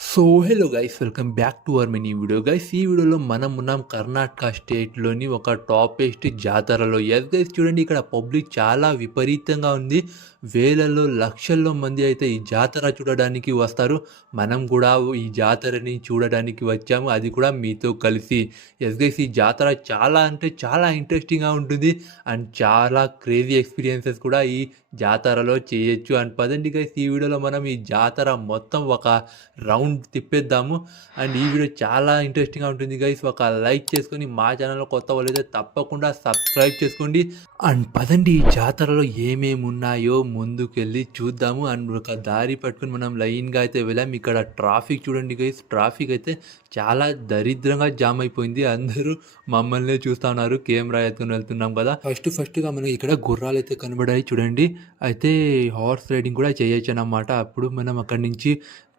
So hello guys, welcome back to our mini video guys. ఈ వీడియోలో మనం ఉన్నాం కర్ణాటక స్టేట్లోని ఒక టాపెస్ట్ జాతరలో. ఎస్ గైస్, చూడండి ఇక్కడ పబ్లిక్ చాలా విపరీతంగా ఉంది. వేలలో లక్షల్లో మంది అయితే ఈ జాతర చూడడానికి వస్తారు. మనం కూడా ఈ జాతరని చూడడానికి వచ్చాము, అది కూడా మీతో కలిసి. ఎస్ గైస్, ఈ జాతర చాలా అంటే చాలా ఇంట్రెస్టింగ్గా ఉంటుంది అండ్ చాలా క్రేజీ ఎక్స్పీరియన్సెస్ కూడా ఈ జాతరలో చేయొచ్చు. అండ్ పదండి గైస్, ఈ వీడియోలో మనం ఈ జాతర మొత్తం ఒక రౌండ్ తిప్పేద్దాము. అండ్ ఈ వీడియో చాలా ఇంట్రెస్టింగ్గా ఉంటుంది గైస్. ఒక లైక్ చేసుకొని మా ఛానల్లో కొత్త వాళ్ళైతే తప్పకుండా సబ్స్క్రైబ్ చేసుకోండి. అండ్ పదండి ఈ జాతరలో ఏమేమి ఉన్నాయో ముందుకెళ్ళి చూద్దాము. అండ్ ఒక దారి పట్టుకొని మనం లైన్గా అయితే వెళ్ళాము. ఇక్కడ ట్రాఫిక్ చూడండి గైస్, ట్రాఫిక్ అయితే చాలా దరిద్రంగా జామ్ అయిపోయింది. అందరూ మమ్మల్ని చూస్తూ ఉన్నారు, కెమెరా ఎత్తుకొని వెళ్తున్నాం కదా. ఫస్ట్గా మనకి ఇక్కడ గుర్రాలు అయితే కనబడాయి చూడండి. అయితే హార్స్ రైడింగ్ కూడా చేయొచ్చు అన్నమాట. అప్పుడు మనం అక్కడి నుంచి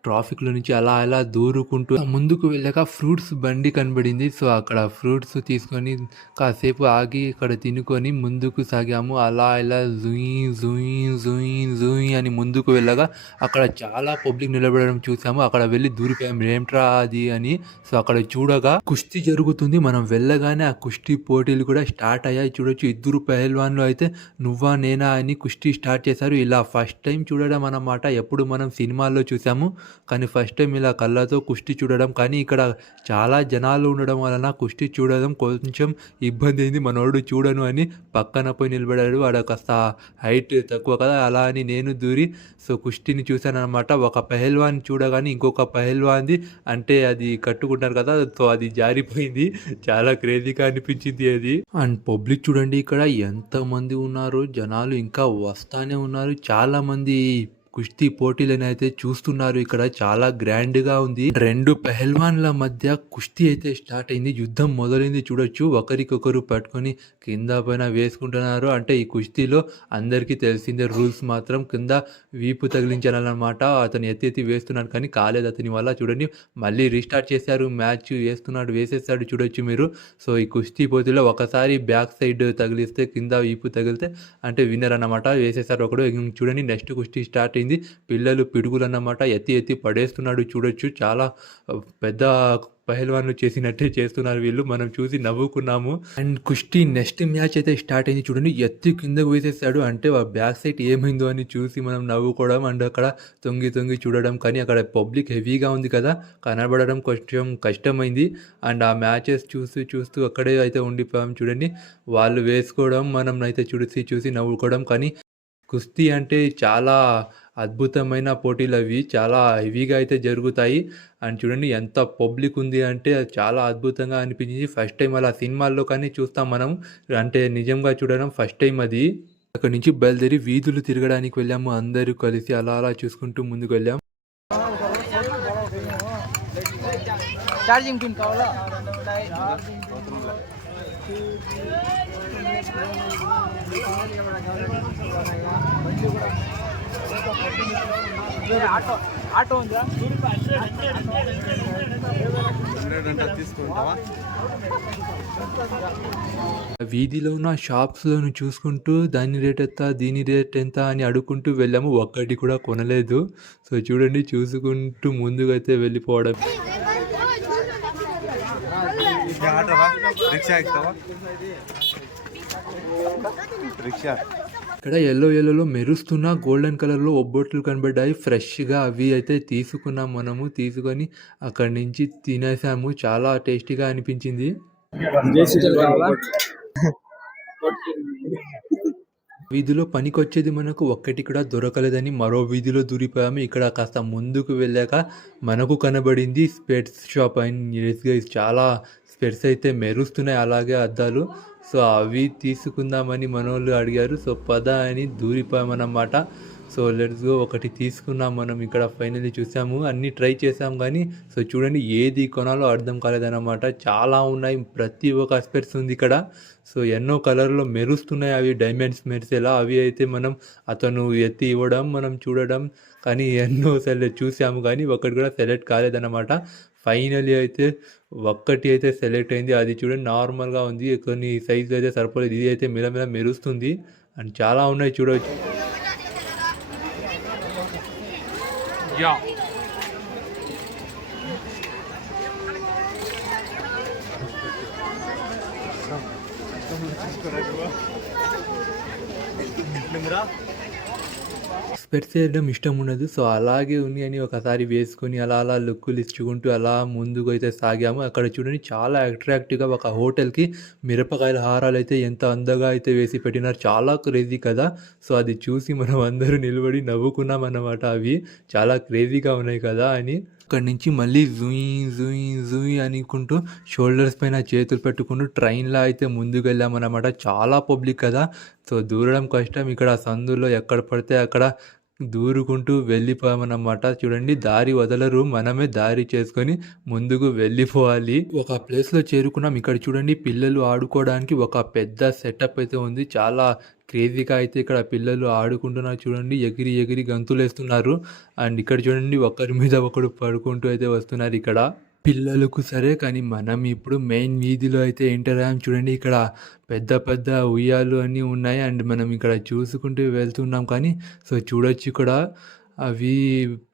ట్రాఫిక్లో నుంచి అలా అలా దూరుకుంటూ ముందుకు వెళ్ళాక ఫ్రూట్స్ బండి కనబడింది. సో అక్కడ ఫ్రూట్స్ తీసుకొని కాసేపు ఆగి ఇక్కడ తినుకొని ముందుకు సాగాము. అలా ఇలా జూయి జూయి జూయి జూయి అని ముందుకు వెళ్ళగా అక్కడ చాలా పబ్లిక్ నిలబడడం చూసాము. అక్కడ వెళ్ళి దూరిపోయాము, ఏమిట్రా అది అని. సో అక్కడ చూడగా కుస్తీ జరుగుతుంది. మనం వెళ్ళగానే ఆ కుస్తీ పోటీలు కూడా స్టార్ట్ అయ్యాయి. చూడొచ్చు, ఇద్దరు పహల్వాన్లు అయితే నువ్వా నేనా అని కుస్తీ స్టార్ట్ చేశారు. ఇలా ఫస్ట్ టైం చూడడం అన్నమాట. ఎప్పుడు మనం సినిమాల్లో చూసాము, కానీ ఫస్ట్ టైం ఇలా కళ్ళతో కుస్తీ చూడడం. కానీ ఇక్కడ చాలా జనాలు ఉండడం వలన కుస్తీ చూడడం కొంచెం ఇబ్బంది అయింది. మనోడు చూడను అని పక్కన పోయి నిలబడాడు. వాడు కాస్త హైట్ తక్కువ కదా, అలా అని నేను దూరి సో కుస్తీని చూశాను అనమాట. ఒక పహల్వాన్ చూడగానే ఇంకొక పహల్వాన్ది అంటే అది కట్టుకుంటారు కదా, సో అది జారిపోయింది. చాలా క్రేజీగా అనిపించింది అది. అండ్ పబ్లిక్ చూడండి ఇక్కడ ఎంతమంది ఉన్నారు, జనాలు ఇంకా వస్తానే ఉన్నారు. చాలా మంది కుస్తీ పోటీలను అయితే చూస్తున్నారు. ఇక్కడ చాలా గ్రాండ్ గా ఉంది. రెండు పెహల్వాన్ల మధ్య కుస్తీ అయితే స్టార్ట్ అయింది, యుద్ధం మొదలైంది. చూడొచ్చు, ఒకరికొకరు పట్టుకొని కింద పైన వేసుకుంటున్నారు. అంటే ఈ కుస్తీలో అందరికీ తెలిసిందే రూల్స్ మాత్రం. కింద వీపు తగిలించాలన్నమాట. అతను ఎత్తి వేస్తున్నాడు కానీ కాలేదు అతని వల్ల. చూడండి, మళ్ళీ రీస్టార్ట్ చేశారు మ్యాచ్. వేసేస్తాడు చూడొచ్చు మీరు. సో ఈ కుస్తీ పోటీలో ఒకసారి బ్యాక్ సైడ్ తగిలిస్తే, కింద వీపు తగిలితే అంటే విన్నర్ అన్నమాట. వేసేసారు ఒకడు. చూడండి, నెక్స్ట్ కుస్తీ స్టార్ట్ అయింది. పిల్లలు పిడుగులు అన్నమాట, ఎత్తి పడేస్తున్నాడు. చూడొచ్చు, చాలా పెద్ద పహల్వాన్లు చేసినట్టే చేస్తున్నారు వీళ్ళు. మనం చూసి నవ్వుకున్నాము. అండ్ కుస్తీ నెక్స్ట్ మ్యాచ్ అయితే స్టార్ట్ అయింది. చూడండి, ఎత్తి కిందకు వేసేసాడు. అంటే బ్యాక్ సైడ్ ఏమైందో అని చూసి మనం నవ్వుకోవడం అండ్ అక్కడ తొంగి చూడడం. కానీ అక్కడ పబ్లిక్ హెవీగా ఉంది కదా, కనబడడం కొంచెం కష్టమైంది. అండ్ ఆ మ్యాచెస్ చూస్తూ అక్కడే అయితే ఉండిపోయాం. చూడండి, వాళ్ళు వేసుకోవడం మనం అయితే చూసి నవ్వుకోవడం. కానీ కుస్తీ అంటే చాలా అద్భుతమైన పోటీలు అవి, చాలా హెవీగా అయితే జరుగుతాయి. అండ్ చూడండి ఎంత పబ్లిక్ ఉంది అంటే చాలా అద్భుతంగా అనిపించింది. ఫస్ట్ టైం అలా సినిమాల్లో కానీ చూస్తాం మనం, అంటే నిజంగా చూడడం ఫస్ట్ టైం అది. అక్కడి నుంచి బయలుదేరి వీధులు తిరగడానికి వెళ్ళాము. అందరూ కలిసి అలా అలా చూసుకుంటూ ముందుకు వెళ్ళాం. ఛార్జింగ్ పిన్ కావాలా? ఆటో ఉందా? వీధిలో ఉన్న షాప్స్లను చూసుకుంటూ దాని రేట్ ఎంత, దీని రేట్ ఎంత అని అడుక్కుంటూ వెళ్ళాము. ఒక్కటి కూడా కొనలేదు. సో చూడండి, చూసుకుంటూ ముందుగా అయితే వెళ్ళిపోవడం. ఇక్కడ ఎల్లోలో మెరుస్తున్న గోల్డెన్ కలర్లో ఒబ్బొట్లు కనబడ్డాయి ఫ్రెష్గా. అవి అయితే తీసుకున్నాం మనము. తీసుకొని అక్కడి నుంచి తినేసాము. చాలా టేస్టీగా అనిపించింది. వీధిలో పనికొచ్చేది మనకు ఒక్కటి కూడా దొరకలేదని మరో వీధిలో దూరిపోయాము. ఇక్కడ కాస్త ముందుకు వెళ్ళాక మనకు కనబడింది స్పెట్స్ షాప్. అండ్ యెస్ గైస్, చాలా స్పెట్స్ అయితే మెరుస్తున్నాయి అలాగే అద్దాలు. సో అవి తీసుకుందామని మనోళ్ళు అడిగారు. సో పద అని దూరిపోయామన్నమాట. సో లెట్స్ గో, ఒకటి తీసుకున్నాం మనం. ఇక్కడ ఫైనల్లీ చూసాము, అన్నీ ట్రై చేసాం కానీ సో చూడండి ఏది కొనాలో అర్థం కాలేదన్నమాట. చాలా ఉన్నాయి, ప్రతి ఒక్క స్పెట్స్ ఉంది ఇక్కడ. సో ఎన్నో కలర్లో మెరుస్తున్నాయి, అవి డైమండ్స్ మెరిసేలా. అవి అయితే మనం అతను ఎత్తి ఇవ్వడం, మనం చూడడం, కానీ ఎన్నో చూసాము కానీ ఒకటి కూడా సెలెక్ట్ కాలేదన్నమాట. ఫైనలీ అయితే ఒక్కటి అయితే సెలెక్ట్ అయింది. అది చూడండి నార్మల్గా ఉంది, కొన్ని సైజు అయితే సరిపోలేదు. ఇది అయితే మెలమెల మెరుస్తుంది అండ్ చాలా ఉన్నాయి చూడవచ్చు. Ja. స్పెట్స్ వేయడం ఇష్టం ఉండదు. సో అలాగే ఉంది అని ఒకసారి వేసుకొని అలా అలా లుక్కులు ఇచ్చుకుంటూ అలా ముందుకు అయితే సాగాము. అక్కడ చూడండి చాలా అట్రాక్టివ్గా ఒక హోటల్కి మిరపకాయల హారాలు అయితే ఎంత అందంగా అయితే వేసి పెట్టినారు. చాలా క్రేజీ కదా. సో అది చూసి మనం అందరూ నిలబడి నవ్వుకున్నాం అన్నమాట. అవి చాలా క్రేజీగా ఉన్నాయి కదా అని. అక్కడి నుంచి మళ్ళీ జూయి జూయి జూయి అనుకుంటూ షోల్డర్స్ పైన చేతులు పెట్టుకుంటూ ట్రైన్లో అయితే ముందుకు వెళ్ళామన్నమాట. చాలా పబ్లిక్ కదా, సో దూరడం కష్టం. ఇక్కడ సందులో ఎక్కడ పడితే అక్కడ దూరుకుంటూ వెళ్ళిపోయామన్నమాట. చూడండి దారి వదలరు, మనమే దారి చేసుకొని ముందుకు వెళ్ళిపోవాలి. ఒక ప్లేస్లో చేరుకున్నాం. ఇక్కడ చూడండి పిల్లలు ఆడుకోవడానికి ఒక పెద్ద సెటప్ అయితే ఉంది. చాలా క్రేజీగా అయితే ఇక్కడ పిల్లలు ఆడుకుంటున్నారు. చూడండి ఎగిరి ఎగిరి గంతులు వేస్తున్నారు. అండ్ ఇక్కడ చూడండి ఒకరి మీద ఒకడు పడుకుంటూ అయితే వస్తున్నారు ఇక్కడ పిల్లలకు. సరే కానీ మనం ఇప్పుడు మెయిన్ వీధిలో అయితే ఎంటర్ అయ్యాం. చూడండి ఇక్కడ పెద్ద పెద్ద ఉయ్యాలు అన్నీ ఉన్నాయి అండ్ మనం ఇక్కడ చూసుకుంటూ వెళ్తున్నాం. కానీ సో చూడొచ్చు ఇక్కడ అవి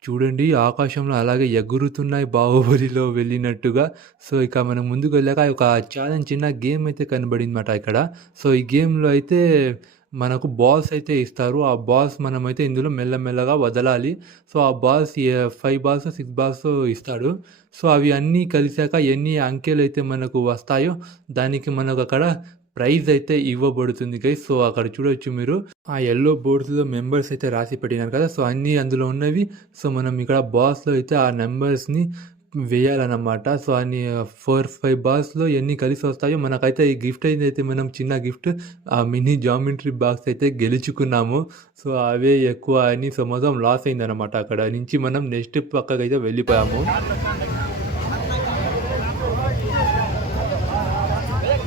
చూడండి ఆకాశంలో అలాగే ఎగురుతున్నాయి బాహుబలిలో వెళ్ళినట్టుగా. సో ఇక మనం ముందుకు వెళ్ళాక ఒక చాలా చిన్న గేమ్ అయితే కనబడింది అన్నమాట ఇక్కడ. సో ఈ గేమ్లో అయితే మనకు బాల్స్ అయితే ఇస్తారు. ఆ బాల్స్ మనమైతే ఇందులో మెల్లమెల్లగా వదలాలి. సో ఆ బాల్స్ 5 బాల్స్ 6 బాల్స్ ఇస్తాడు. సో అవి అన్నీ కలిసాక ఎన్ని అంకెలు అయితే మనకు వస్తాయో దానికి మనకు అక్కడ ప్రైజ్ అయితే ఇవ్వబడుతుంది గైస్. సో అక్కడ చూడొచ్చు మీరు ఆ యెల్లో బోర్డ్స్లో మెంబర్స్ అయితే రాసి పెట్టినారు కదా. సో అన్నీ అందులో ఉన్నవి. సో మనం ఇక్కడ బాల్స్లో అయితే ఆ నెంబర్స్ని వేయాలన్నమాట. సో అన్ని 4-5 బాల్స్లో ఎన్ని కలిసి వస్తాయో మనకైతే ఈ గిఫ్ట్ అయితే మనం చిన్న గిఫ్ట్ ఆ మినీ జామెట్రీ బాక్స్ అయితే గెలుచుకున్నాము. సో అవే ఎక్కువ అని సో మొత్తం లాస్ అయిందనమాట. అక్కడ నుంచి మనం నెక్స్ట్ పక్కకైతే వెళ్ళిపోయాము.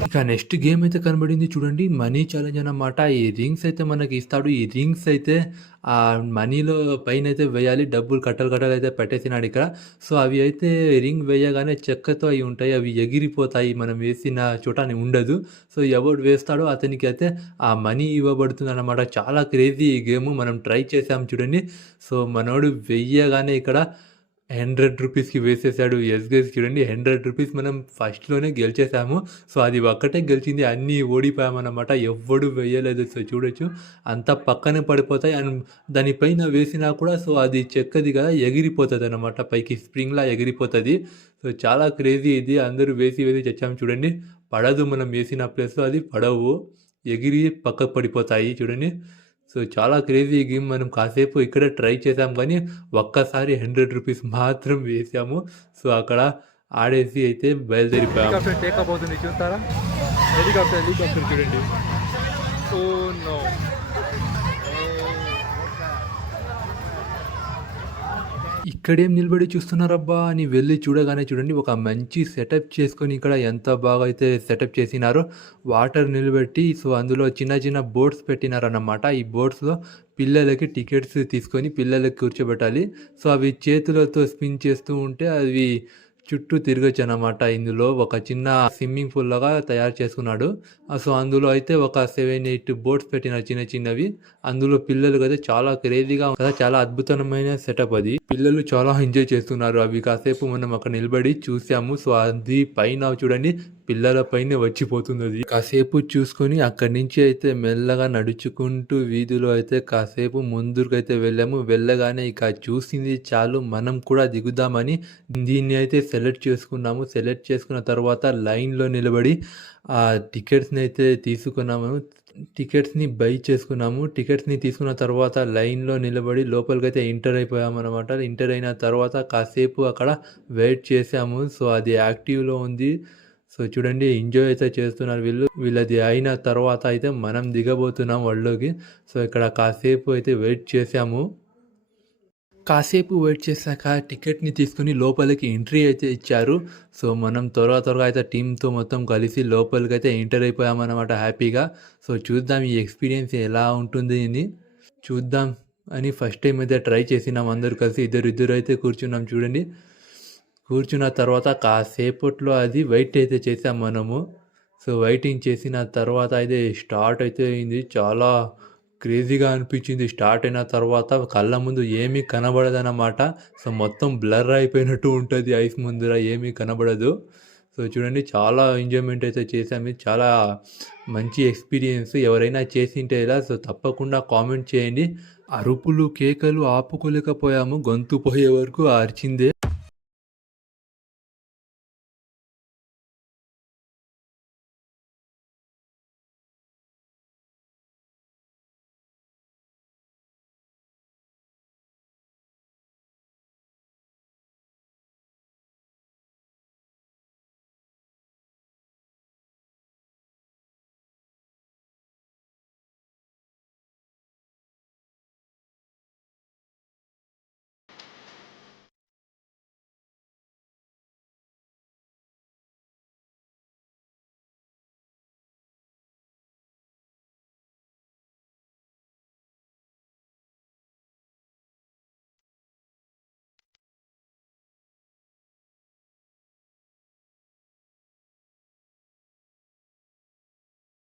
ఇక నెక్స్ట్ గేమ్ అయితే కనబడింది చూడండి, మనీ ఛాలెంజ్ అన్నమాట. ఈ రింగ్స్ అయితే మనకి ఇస్తాడు. ఈ రింగ్స్ అయితే ఆ మనీలో పైన అయితే వేయాలి. డబ్బులు కట్టలు కట్టలు అయితే పెట్టేసినాడు ఇక్కడ. సో అవి అయితే రింగ్ వేయగానే చెక్కతో అవి ఉంటాయి, అవి ఎగిరిపోతాయి. మనం వేసిన చోటని ఉండదు. సో ఎవడు వేస్తాడో అతనికి అయితే ఆ మనీ ఇవ్వబడుతుంది అన్నమాట. చాలా క్రేజీ ఈ గేమ్, మనం ట్రై చేసాం చూడండి. సో మనోడు వెయ్యగానే ఇక్కడ 100 రూపీస్కి వేసేసాడు. ఎస్ గైస్ చూడండి 100 రూపీస్ మనం ఫస్ట్లోనే గెలిచేసాము. సో అది ఒక్కటే గెలిచింది, అన్నీ ఓడిపోయామన్నమాట. ఎవ్వడు వేయలేదు. సో చూడొచ్చు అంతా పక్కనే పడిపోతాయి. అండ్ దానిపైన వేసినా కూడా సో అది చెక్కది కదా ఎగిరిపోతుంది అనమాట, పైకి స్ప్రింగ్లా ఎగిరిపోతుంది. సో చాలా క్రేజీ ఇది. అందరూ వేసి వేసి చచ్చాము చూడండి. పడదు, మనం వేసిన ప్లేస్లో అది పడవు, ఎగిరి పక్కకు పడిపోతాయి చూడండి. సో చాలా క్రేజీ గేమ్. మనం కాసేపు ఇక్కడ ట్రై చేసాం కానీ ఒక్కసారి 100 రూపీస్ మాత్రం వేసాము. సో అక్కడ ఆడేసి అయితే బయలుదేరిపోయాము. హెలికాప్టర్ టేకప్ అవుతుంది చూస్తారా, హెలికాప్టర్ చూడండి. ఓ నో, ఇక్కడేం నిలబడి చూస్తున్నారబ్బా అని వెళ్ళి చూడగానే చూడండి ఒక మంచి సెటప్ చేసుకొని ఇక్కడ ఎంత బాగా అయితే సెటప్ చేసినారో. వాటర్ నిలబెట్టి సో అందులో చిన్న చిన్న బోట్స్ పెట్టినారన్నమాట. ఈ బోట్స్లో పిల్లలకి టికెట్స్ తీసుకొని పిల్లలకి కూర్చోబెట్టాలి. సో అవి చేతులతో స్పిన్ చేస్తూ ఉంటే అవి చుట్టూ తిరగచ్చు అనమాట. ఇందులో ఒక చిన్న స్విమ్మింగ్ పూల్ లాగా తయారు చేసుకున్నాడు. సో అందులో అయితే ఒక 7-8 బోట్స్ పెట్టినారు చిన్న చిన్నవి. అందులో పిల్లలు అయితే చాలా క్రేజీగా కదా, చాలా అద్భుతమైన సెటప్ అది. పిల్లలు చాలా ఎంజాయ్ చేస్తున్నారు. అవి కాసేపు మనం అక్కడ నిలబడి చూసాము. సో అది పైన చూడండి పిల్లల పైన వచ్చిపోతుంది. అది కాసేపు చూసుకొని అక్కడి నుంచి అయితే మెల్లగా నడుచుకుంటూ వీధిలో అయితే కాసేపు ముందుకు అయితే వెళ్ళాము. వెళ్ళగానే ఇక చూసింది చాలు, మనం కూడా దిగుదామని దీన్ని అయితే సెలెక్ట్ చేసుకున్నాము. సెలెక్ట్ చేసుకున్న తర్వాత లైన్లో నిలబడి ఆ టికెట్స్ని అయితే తీసుకున్నాము. టికెట్స్‌ని బై చేసుకున్నాము. టికెట్స్‌ని తీసుకున్న తర్వాత లైన్‌లో నిలబడి లోపలికైతే ఎంటర్ అయిపోయామనమాట. ఎంటర్ అయిన తర్వాత కాసేపు అక్కడ వెయిట్ చేసాము. సో, అది యాక్టివ్‌లో ఉంది. సో, చూడండి ఎంజాయ్ అయితే చేస్తున్నారు వీళ్ళు. వీళ్ళది అయిన తర్వాత అయితే మనం దిగబోతున్నాం ఒళ్ళోకి. సో, ఇక్కడ కాసేపు అయితే వెయిట్ చేసాము. కాసేపు వెయిట్ చేశాక టికెట్‌ని తీసుకొని లోపలికి ఎంట్రీ అయితే ఇచ్చారు. సో, మనం త్వరగా అయితే టీమ్‌తో మొత్తం కలిసి లోపలికైతే ఎంటర్ అయిపోయామన్నమాట హ్యాపీగా. సో, చూద్దాం ఈ ఎక్స్‌పీరియన్స్ ఎలా ఉంటుంది అని. చూద్దాం అని ఫస్ట్ టైమ్ అయితే ట్రై చేసినాం అందరూ కలిసి. ఇద్దరు అయితే కూర్చున్నాం చూడండి. కూర్చున్న తర్వాత కాసేపట్లో అది వెయిట్ అయితే చేసాం మనము. సో, వెయిటింగ్ చేసిన తర్వాత అయితే స్టార్ట్ అయితే అయింది. చాలా క్రేజీగా అనిపించింది. స్టార్ట్ అయిన తర్వాత కళ్ళ ముందు ఏమీ కనబడదనమాట. సో, మొత్తం బ్లర్ అయిపోయినట్టు ఉంటుంది ఐస్ ముందర ఏమీ కనబడదు. సో, చూడండి చాలా ఎంజాయ్‌మెంట్ అయితే చేసాము. ఇది చాలా మంచి ఎక్స్‌పీరియన్స్. ఎవరైనా చేసింటే ఇలా సో, తప్పకుండా కామెంట్ చేయండి. అరుపులు, కేకలు ఆపుకోలేకపోయాము. గొంతు పోయే వరకు అరిచిందే.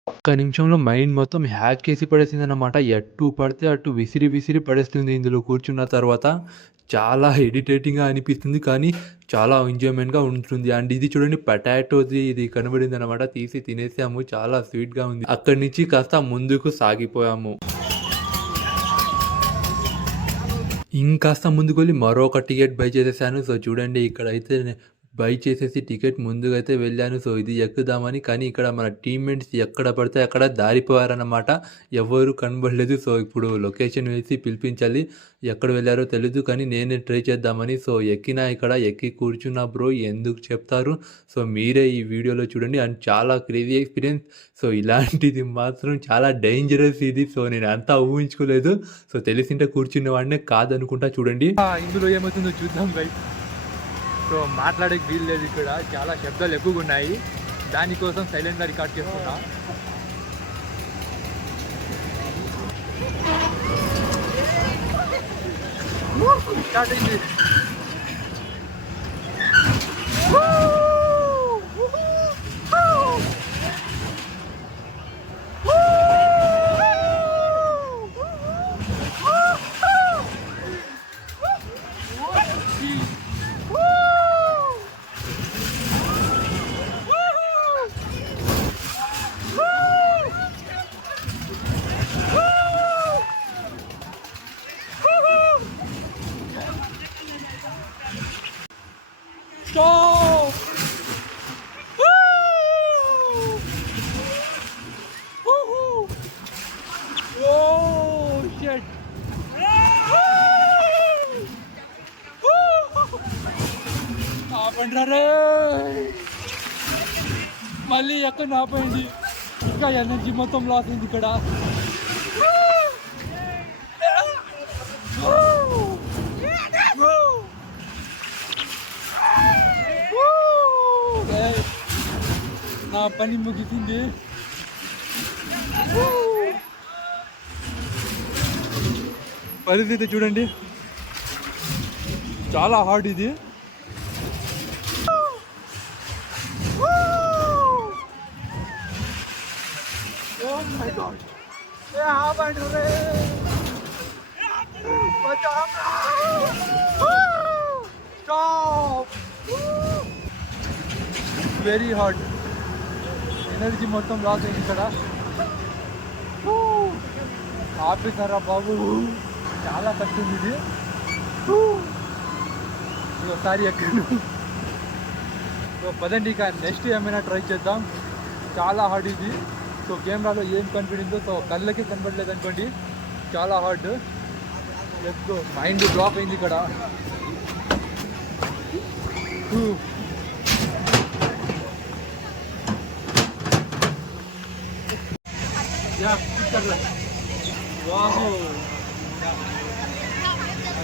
ఒక్క నిమిషంలో మైండ్ మొత్తం హ్యాక్ చేసి పడేసిందనమాట. ఎటు పడితే అటు విసిరి పడేస్తుంది ఇందులో కూర్చున్న తర్వాత. చాలా ఇరిటేటింగ్‌గా అనిపిస్తుంది. కానీ చాలా ఎంజాయ్‌మెంట్‌గా ఉంటుంది. అండ్ ఇది చూడండి పొటాటోది ఇది కనబడిందనమాట. తీసి తినేసాము. చాలా స్వీట్‌గా ఉంది. అక్కడి నుంచి కాస్త ముందుకు సాగిపోయాము. ఇంకాస్త ముందుకెళ్ళి మరొక టికెట్ బై చేసేసాను. సో, చూడండి ఇక్కడైతే బై చేసేసి టికెట్ ముందుకైతే వెళ్ళాను. సో, ఇది ఎక్కుదామని కానీ ఇక్కడ మన టీమ్‌మేట్స్ ఎక్కడ పడితే అక్కడ దారిపోయారన్నమాట. ఎవ్వరు కనబడలేదు. సో, ఇప్పుడు లొకేషన్ వేసి పిలిపించాలి. ఎక్కడ వెళ్లారో తెలీదు కానీ నేనే ట్రై చేద్దామని సో, ఇక్కడ ఎక్కి కూర్చున్నా బ్రో ఎందుకు చెప్తారు. సో, మీరే ఈ వీడియోలో చూడండి. అండ్ చాలా క్రేజీ ఎక్స్‌పీరియన్స్. సో, ఇలాంటిది మాత్రం చాలా డేంజరస్ ఇది. సో, నేను అంతా ఊహించుకోలేదు. సో, తెలిసింటే కూర్చునేవాడినే కాదనుకుంటా చూడండి. ఇందులో ఏమవుతుందో చూద్దాం గైస్. సో, మాట్లాడేకి వీలు లేదు ఇక్కడ. చాలా శబ్దాలు ఎక్కువగా ఉన్నాయి. దానికోసం సైలెంట్గా రికార్డ్ చేస్తున్నా. స్టార్ట్ అయింది. Stop! Woohoo! Oh shit! ఆపండి రే, మళ్ళీ ఎక్కడ ఆపండి. ఇంకా ఎనర్జీ మొత్తం లాస్ అయింది ఇక్కడ. నా పని ముగిసింది. పరిస్థితి చూడండి, చాలా హార్డ్ ఇది. Oh my God! Stop! Very hard. Energy మొత్తం లాస్ అయింది ఇక్కడ. ఆపేసారా బాబు, చాలా కష్టం ఇది. ఒకసారి ఎక్కడు. సో పదండి ఇక నెక్స్ట్ ఏమైనా ట్రై చేద్దాం. చాలా హార్డ్ ఇది. సో కెమెరాలో ఏం కనిపించిందో సో కళ్ళకి కనపడలేదు అనుకోండి, చాలా hard. Let's go. Mind block అయింది ఇక్కడ.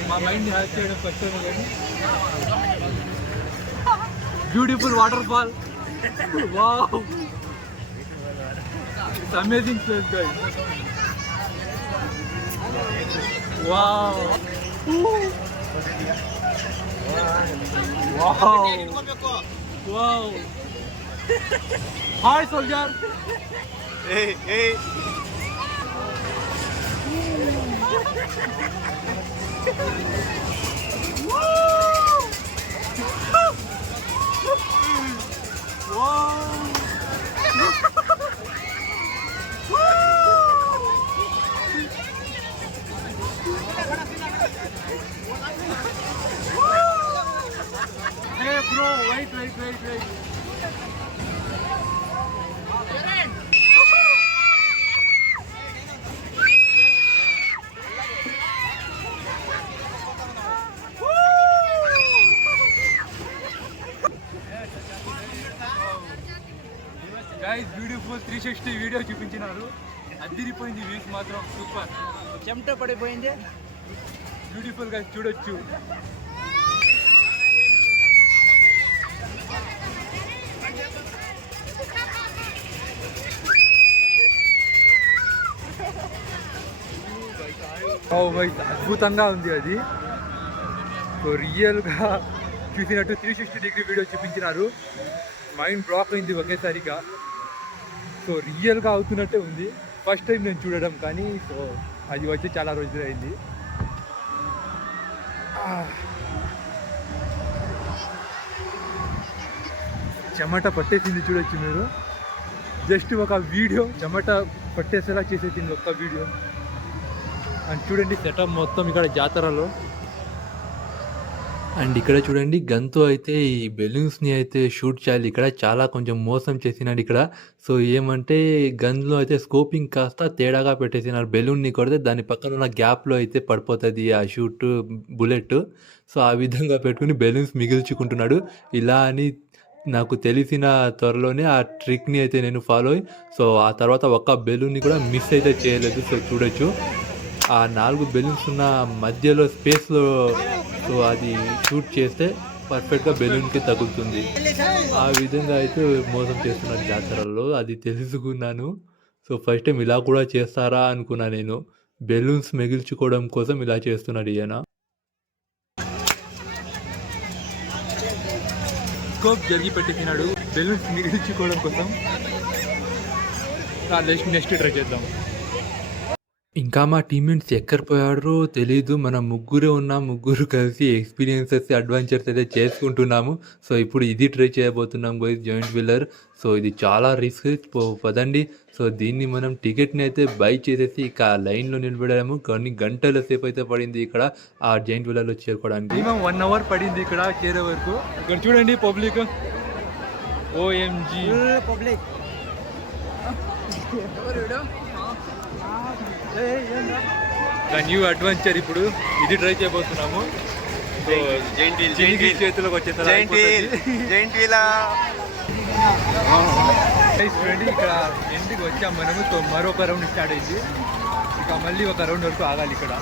మా మైండ్ని హ్యాక్ చేయడం కష్టమే కానీ beautiful waterfall. Wow, it's amazing place guys. Wow wow wow. Hi soldier. Hey bro, wait. Guys beautiful 360 video చూపించినారు. అదిరిపోయింది, వ్యూస్ మాత్రం సూపర్. చెమట పడిపోయింది. బ్యూటిఫుల్ గా చూడొచ్చు. అద్భుతంగా ఉంది అది. సో రియల్గా చూసినట్టు 360 డిగ్రీ వీడియో చూపించినారు. మైండ్ బ్లాక్ అయింది ఒకేసారిగా. సో రియల్గా అవుతున్నట్టే ఉంది. ఫస్ట్ టైం నేను చూడడం, కానీ సో అది వచ్చి చాలా రోజులు అయింది. చెమట పట్టేసింది చూడొచ్చు మీరు. జస్ట్ ఒక వీడియో చెమట పట్టేసేలా చేసేసింది ఒక్క వీడియో. అండ్ చూడండి సెటప్ మొత్తం ఇక్కడ జాతరలో. అండ్ ఇక్కడ చూడండి గన్తో అయితే ఈ బెలూన్స్ని అయితే షూట్ చేయాలి. ఇక్కడ చాలా కొంచెం మోసం చేసినాడు ఇక్కడ. సో ఏమంటే గన్లో అయితే స్కోపింగ్ కాస్త తేడాగా పెట్టేసినారు. బెలూన్ని కొడితే దాని పక్కన ఉన్న గ్యాప్లో అయితే పడిపోతుంది ఆ షూట్ బుల్లెట్. సో ఆ విధంగా పెట్టుకుని బెలూన్స్ మిగిల్చుకుంటున్నాడు. ఇలా అని నాకు తెలిసిన త్వరలోనే ఆ ట్రిక్ని అయితే నేను ఫాలో అయ్యి, సో ఆ తర్వాత ఒక్క బెలూన్ని కూడా మిస్ అయితే చేయలేదు. సో చూడొచ్చు ఆ 4 బెలూన్స్ ఉన్న మధ్యలో స్పేస్లో సో అది షూట్ చేస్తే పర్ఫెక్ట్గా బెలూన్కి తగులుతుంది. ఆ విధంగా అయితే మోసం చేస్తున్నారు జాతరల్లో, అది తెలుసుకున్నాను. సో ఫస్ట్ టైం ఇలా కూడా చేస్తారా అనుకున్నా నేను. బెలూన్స్ మిగిల్చుకోవడం కోసం ఇలా చేస్తున్నాడు ఈయన. స్కోప్ జరిగి పెట్టేసినాడు బెలూన్స్ మిగిల్చుకోవడం కోసం. నెక్స్ట్ ట్రై చేద్దాం. ఇంకా మా టీమ్మేట్స్ ఎక్కడ పోయాడో తెలీదు. మనం ముగ్గురు కలిసి ఎక్స్పీరియన్సెస్ అడ్వెంచర్స్ అయితే చేసుకుంటున్నాము. సో ఇప్పుడు ఇది ట్రై చేయబోతున్నాం గైస్, జాయింట్ వీలర్. సో ఇది చాలా రిస్క్ పదండి. సో దీన్ని మనం టికెట్ని అయితే బై చేసేసి ఇక లైన్లో నిలబడాము. కొన్ని గంటల సేపు అయితే పడింది ఇక్కడ ఆ జాయింట్ వీలర్లో చేరుకోవడానికి. మినిమం 1 అవర్ పడింది ఇక్కడ చేరే వరకు. ఇక్కడ చూడండి public. OMG public new adventure. ఇప్పుడు ఇది ట్రై చేయబోతున్నాము. సో జైంట్ చేతిలోకి వచ్చేసరికి చూడండి ఇక్కడ ఎండ్కి వచ్చాం మనము. సో మరొక రౌండ్ స్టార్ట్ అయింది. ఇక మళ్ళీ ఒక రౌండ్ వరకు ఆగాలి ఇక్కడ.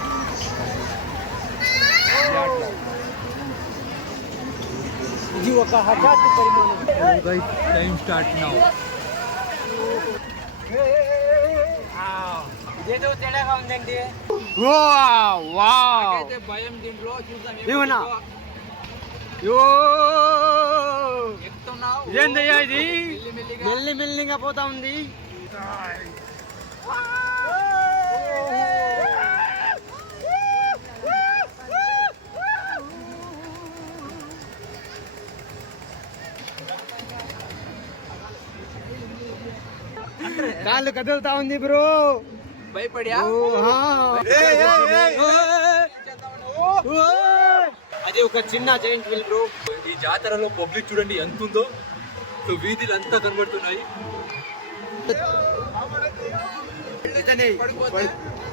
ఇది ఒక హఠాత్ పరిమాణం. Time start now. ఇదేదో తేడాగా ఉందండి. భయం దీంట్లో చూద్దాం. ఏందయ్యా ఇది? మెల్లిగా పోతా ఉంది. కాళ్ళు కదులుతా ఉంది బ్రో. భయపడా అది ఒక చిన్న జైంట్ వీల్ బ్రో. ఈ జాతరలో పబ్లిక్ చూడండి ఎంత ఉందో. సో వీధులు అంతా కనబడుతున్నాయి.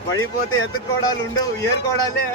పడిపోతే ఎత్తుకోవడాలు ఉండవు, ఏరుకోవడాలే.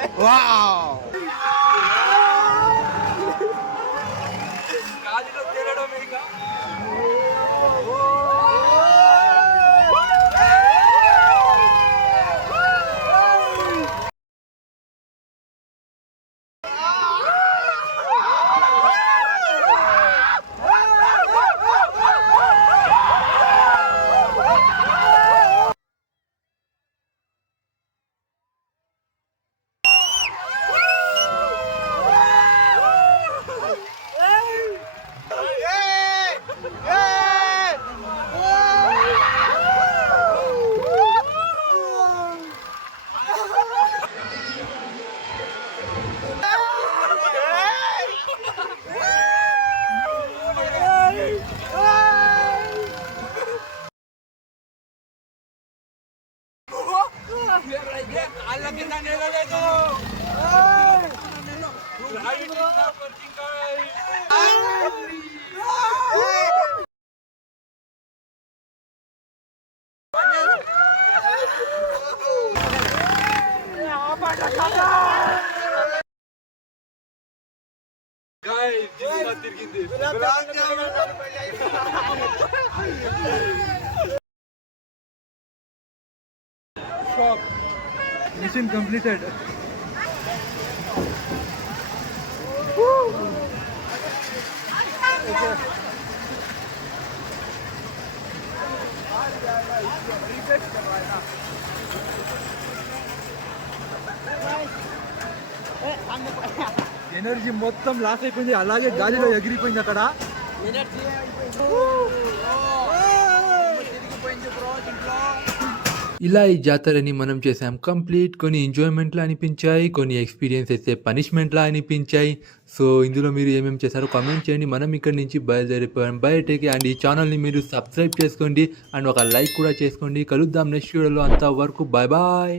Stop. Mission completed. ఎనర్జీ మొత్తం లాస్ అయిపోయింది, అలాగే గాలిలో ఎగిరిపోయింది అక్కడ. ఇలా ఈ జాతరని మనం చేసాం కంప్లీట్. కొన్ని ఎంజాయ్మెంట్లా అనిపించాయి, కొన్ని ఎక్స్పీరియన్స్ అయితే పనిష్మెంట్లా అనిపించాయి. సో ఇందులో మీరు ఏమేమి చేశారో కామెంట్ చేయండి. మనం ఇక్కడి నుంచి బయలుదేరిపోయాం బయటకి. అండ్ ఈ ఛానల్ని మీరు సబ్స్క్రైబ్ చేసుకోండి అండ్ ఒక లైక్ కూడా చేసుకోండి. కలుద్దాం నెక్స్ట్ వీడియోలో. అంతవరకు బాయ్ బాయ్.